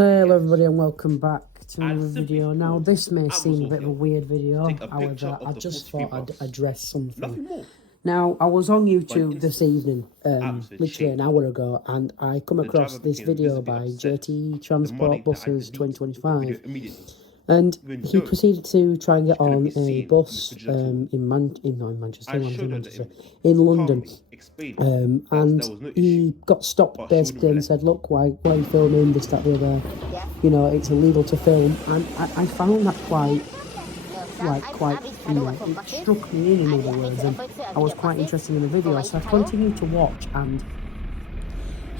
Hello everybody and welcome back to another video. Now this may seem a bit of a weird video, however I just thought I'd address something. Now I was on YouTube this evening, literally an hour ago, and I come across this video by JT Transport Buses 2025, and he proceeded to try and get on a bus in London, and he got stopped basically and said, "Look, why are you filming this, that, the other? You know, it's illegal to film." And I found that quite, you know, it struck me in other words, and I was quite interested in the video, so I continued to watch, and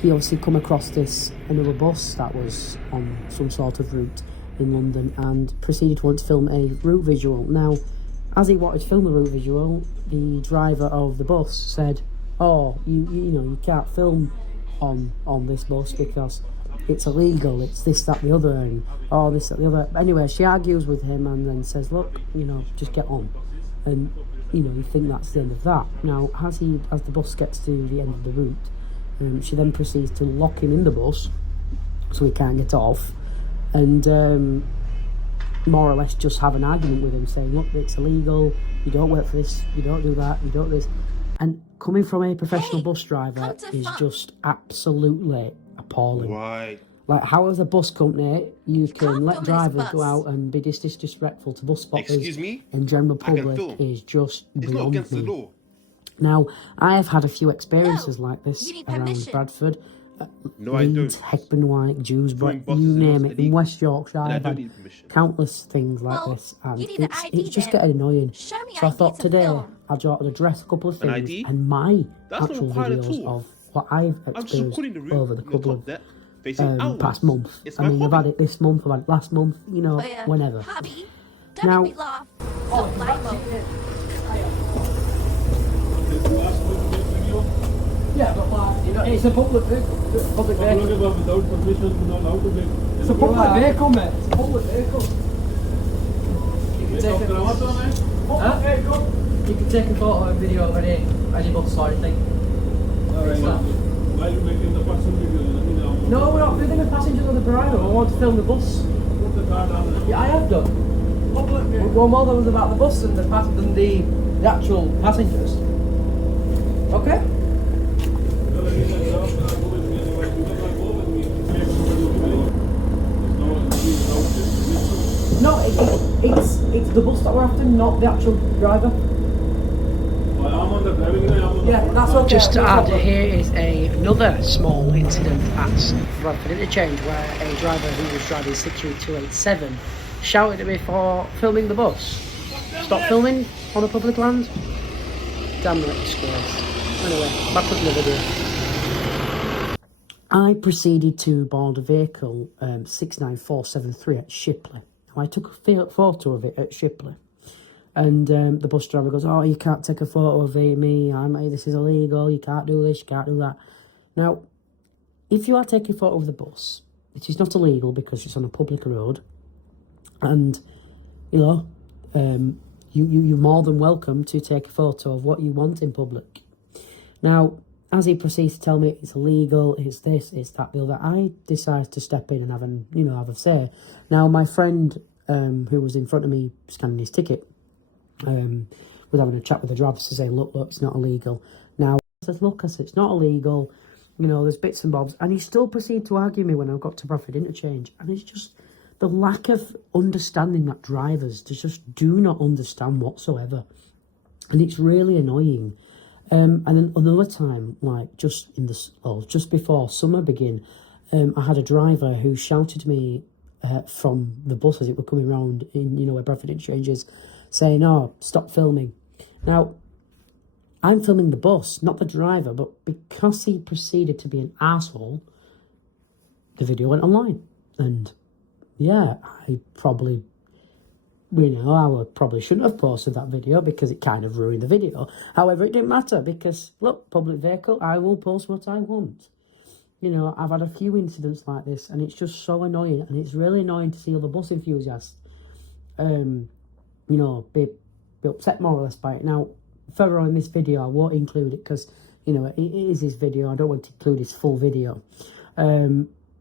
he obviously come across another bus that was on some sort of route in London and proceeded to want to film a route visual. Now, as he wanted to film the route visual, the driver of the bus said, "Oh, you know, you can't film on this bus because it's illegal, it's this, that, the other, and oh, this, that, the other." Anyway, she argues with him and then says, "Look, you know, just get on." And, you know, you think that's the end of that. Now, as the bus gets to the end of the route, she then proceeds to lock him in the bus so he can't get off, and more or less just have an argument with him, saying, "Look, it's illegal, you don't work for this, you don't do that, you don't do this." And coming from a professional bus driver is just absolutely appalling. Why? Like, how as a bus company you can let drivers go out and be disrespectful to bus spotters and general public is just beyond me. Now, I have had a few experiences like this around Bradford, Leeds, Heckbenwike, Dewsbury, you name it. In West Yorkshire, I've had countless things like this, and it's just getting annoying. So I thought today I'd address a couple of things and my actual videos of what I've experienced over the couple of past month. I mean, I've had it this month, I've had it last month, you know, whenever. Now, yeah, but like, you know, it's a public vehicle. It's a public vehicle, mate. It's a public vehicle. You can take a photo or video of any bus or anything. Why are you making the person video? No, we're not filming the passengers or the driver. I want to film the bus. Put the car down there. Yeah, I have done. Well, more than was about the bus and the actual passengers. Okay. No, it's the bus that we're after, not the actual driver. Yeah, that's okay. Just to add, here is another small incident at Bradford Interchange where a driver who was driving 63287 shouted at me for filming the bus. Stop filming on a public land? Damn right disgrace. Anyway, back up in the video. I proceeded to board a vehicle 69473 at Shipley. I took a photo of it at Shipley, and the bus driver goes, "Oh, you can't take a photo of me, this is illegal, you can't do this, you can't do that." Now, if you are taking a photo of the bus, it is not illegal because it's on a public road, and, you know, you're more than welcome to take a photo of what you want in public. Now, as he proceeds to tell me it's illegal, it's this, it's that, the other, I decide to step in and have a say. Now, my friend who was in front of me scanning his ticket was having a chat with the driver to say, look, it's not illegal. Now, I said, "Look," I said, "it's not illegal, you know, there's bits and bobs." And he still proceeded to argue me when I got to Bradford Interchange. And it's just the lack of understanding that drivers just do not understand whatsoever. And it's really annoying. And then another time, like just before summer began, I had a driver who shouted at me from the bus as it were coming round in, you know, where Bradford Interchange is, saying, "Oh, stop filming." Now, I'm filming the bus, not the driver, but because he proceeded to be an arsehole, the video went online. And yeah, I probably shouldn't have posted that video because it kind of ruined the video. However, it didn't matter because, look, public vehicle, I will post what I want. You know, I've had a few incidents like this, and it's just so annoying, and it's really annoying to see other bus enthusiasts, you know, be upset more or less by it. Now, further on in this video, I won't include it because, you know, it is his video. I don't want to include his full video.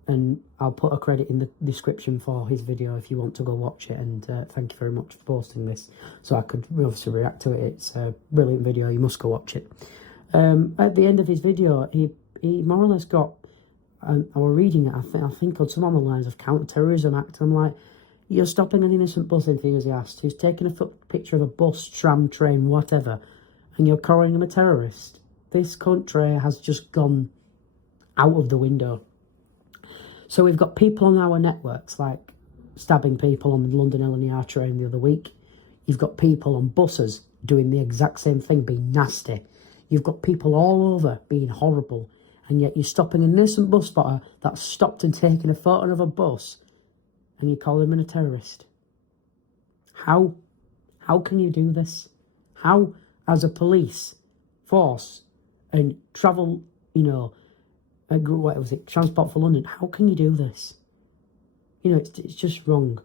and I'll put a credit in the description for his video if you want to go watch it. And thank you very much for posting this, so I could obviously react to it. It's a brilliant video. You must go watch it. At the end of his video, he more or less got, I was reading it, I think on some on the lines of Counter-Terrorism Act. I'm like, you're stopping an innocent bus enthusiast who's taking a picture of a bus, tram, train, whatever, and you're calling him a terrorist. This country has just gone out of the window. So we've got people on our networks, like stabbing people on the London LNER train the other week. You've got people on buses doing the exact same thing, being nasty. You've got people all over being horrible. And yet you're stopping an innocent bus spotter that's stopped and taken a photo of a bus, and you call him a terrorist. How can you do this? How, as a police force and travel, what was it, Transport for London, how can you do this? It's just wrong.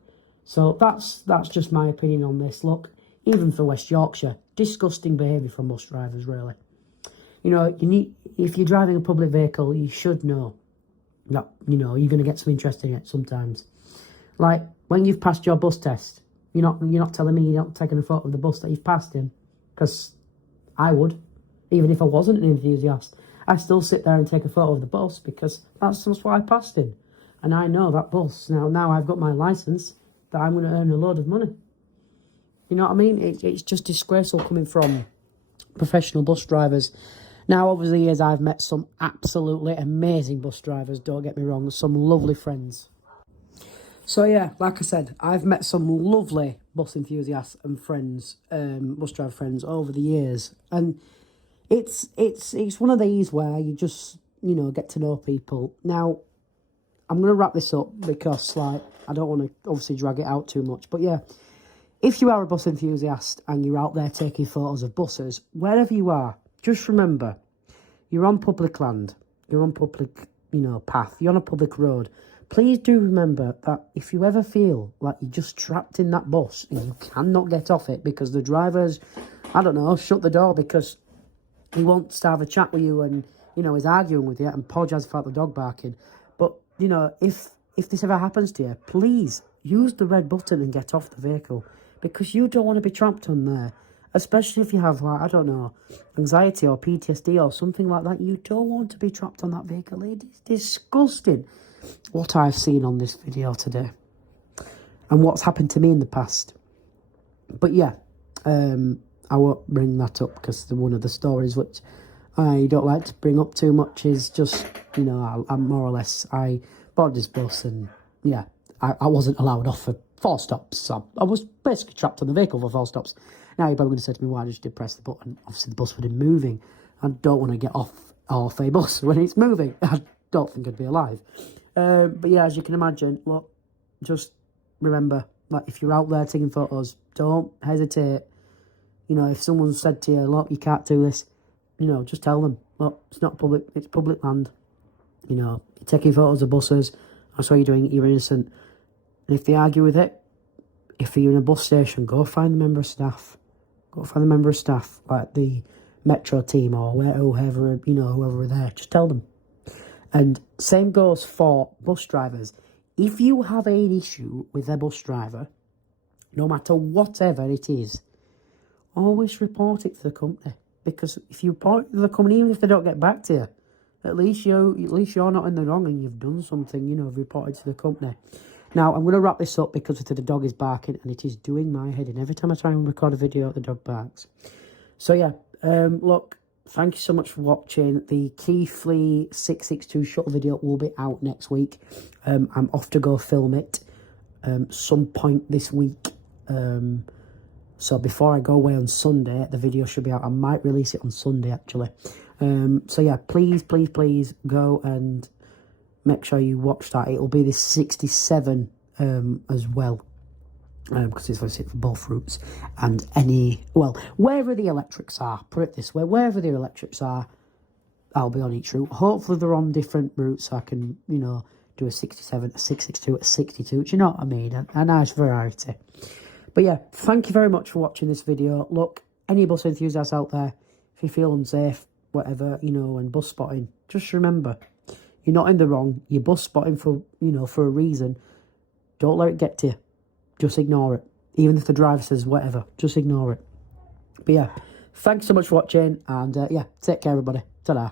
So that's just my opinion on this. Look, even for West Yorkshire, disgusting behaviour from bus drivers, really. If you're driving a public vehicle, you should know that, you're going to get some interest in it sometimes. Like, when you've passed your bus test, you're not telling me you're not taking a photo of the bus that you've passed in, because I would, even if I wasn't an enthusiast. I still sit there and take a photo of the bus because that's what I passed in. And I know that bus. Now I've got my licence, that I'm going to earn a load of money. You know what I mean? It's just disgraceful coming from professional bus drivers. Now, over the years, I've met some absolutely amazing bus drivers, don't get me wrong, some lovely friends. So yeah, like I said, I've met some lovely bus enthusiasts and friends, bus driver friends over the years. And it's one of these where you just, get to know people. Now, I'm going to wrap this up because, I don't want to obviously drag it out too much. But yeah, if you are a bus enthusiast and you're out there taking photos of buses, wherever you are, just remember, you're on public land, you're on public, path, you're on a public road. Please do remember that if you ever feel like you're just trapped in that bus and you cannot get off it because the driver's, shut the door because he wants to have a chat with you and, is arguing with you and apologise for the dog barking. But, if this ever happens to you, please use the red button and get off the vehicle, because you don't want to be trapped on there. Especially if you have, anxiety or PTSD or something like that. You don't want to be trapped on that vehicle. It is disgusting what I've seen on this video today. And what's happened to me in the past. But yeah, I won't bring that up because one of the stories which I don't like to bring up too much is just, I'm more or less, I boarded this bus and, yeah, I wasn't allowed off for 4 stops. So I was basically trapped on the vehicle for 4 stops. Now you're probably going to say to me, why did you press the button? Obviously the bus would be moving. I don't want to get off a bus when it's moving. I don't think I'd be alive. But yeah, as you can imagine, look, just remember, if you're out there taking photos, don't hesitate. If someone said to you, look, you can't do this, just tell them, look, it's not public, it's public land. You're taking photos of buses, that's what you're doing, you're innocent. And if they argue with it, if you're in a bus station, go find the member of staff. Go find the member of staff, like the metro team or whoever are there. Just tell them. And same goes for bus drivers. If you have an issue with a bus driver, no matter whatever it is, always report it to the company. Because if you report it to the company, even if they don't get back to you, at least you're not in the wrong and you've done something, reported to the company. Now, I'm going to wrap this up because the dog is barking and it is doing my head in. Every time I try and record a video, the dog barks. So, yeah, look, thank you so much for watching. The Keighley 662 shuttle video will be out next week. I'm off to go film it some point this week. So before I go away on Sunday, the video should be out. I might release it on Sunday, actually. So, yeah, please go and make sure you watch that. It'll be the 67 as well, because it's obviously for both routes. And wherever the electrics are, put it this way, wherever the electrics are, I'll be on each route. Hopefully they're on different routes so I can, do a 67, a 662, a 62, do you know what I mean? A nice variety. But yeah, thank you very much for watching this video. Look, any bus enthusiasts out there, if you feel unsafe, whatever, and bus spotting, just remember, You're not in the wrong. You're bus spotting for, for a reason. Don't let it get to you. Just ignore it. Even if the driver says whatever, just ignore it. But yeah, thanks so much for watching, and yeah, take care, everybody. Ta-da.